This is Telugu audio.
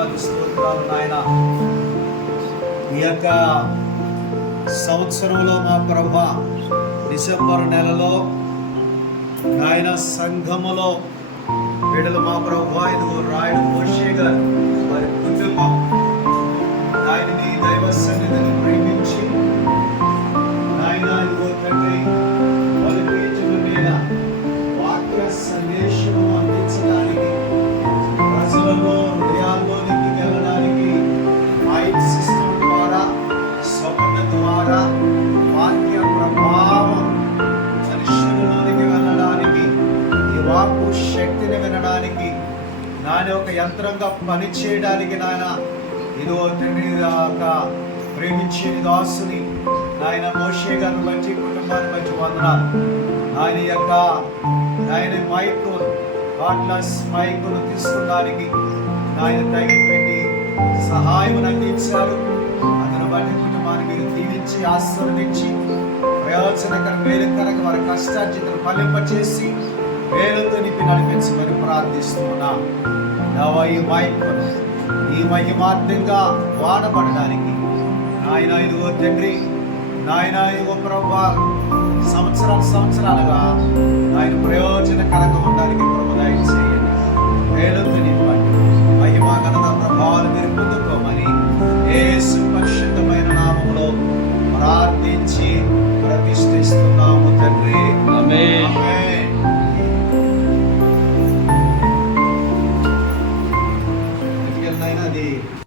వందనాలు, స్తోత్రాలు నాయన. ఈ యొక్క సంవత్సరంలో మా ప్రభువా డిసెంబర్ నెలలో నాయన సంఘములో బిడ్డలు మా ప్రభువా ఇదిగో రాయుడు మోషే గారు వారి కుటుంబం ఆయనని దైవ సన్నిధిని ప్రేమించి నాయన ఇదిగో తండ్రి బలిపీఠము మీద వాక్య సందేశము అందించడానికి ప్రజలలో హృదయాల్లోనికి వెళ్ళడానికి మైక్ సిస్టమ్ ద్వారా స్వప్న ద్వారా వాక్య ప్రభావం మనుషులలోనికి వెళ్ళడానికి ఈ వాక్కు శక్తిని వినడానికి నాయన ఒక యంత్రంగా పని చేయడానికి నాయన ఇదిగో తండ్రి ప్రేమించే దాసుని నాయన మోషే గారిని బట్టి కుటుంబాన్ని బట్టి వందనాలు. ఆయన యొక్క ఆయన మైకు వాట్లస్ మైకును తీసుకోవడానికి ఆయన తగినటువంటి సహాయం అందించారు. అతను బట్టి కుటుంబాన్ని మీరు దీవించి ఆశీర్వదించి ప్రయోజనకర మేలుకరంగా వారి కష్టార్జితను ఫలింపచేసి వేలుతో నింపి నడిపించమని ప్రార్థిస్తున్నా. ఈ మైకును ఈ మహిమార్థంగా వాడబడడానికి నాయన ఇదిగో తండ్రి నాయన ఇదిగో ప్రభా సంవత్సరాలుగా ఆయన ప్రయోజనకరంగా ఉండడానికి ప్రభు దయచేయండి. వేలుతో నింపండి. మహిమా ఘనత ప్రభావాలు మీరు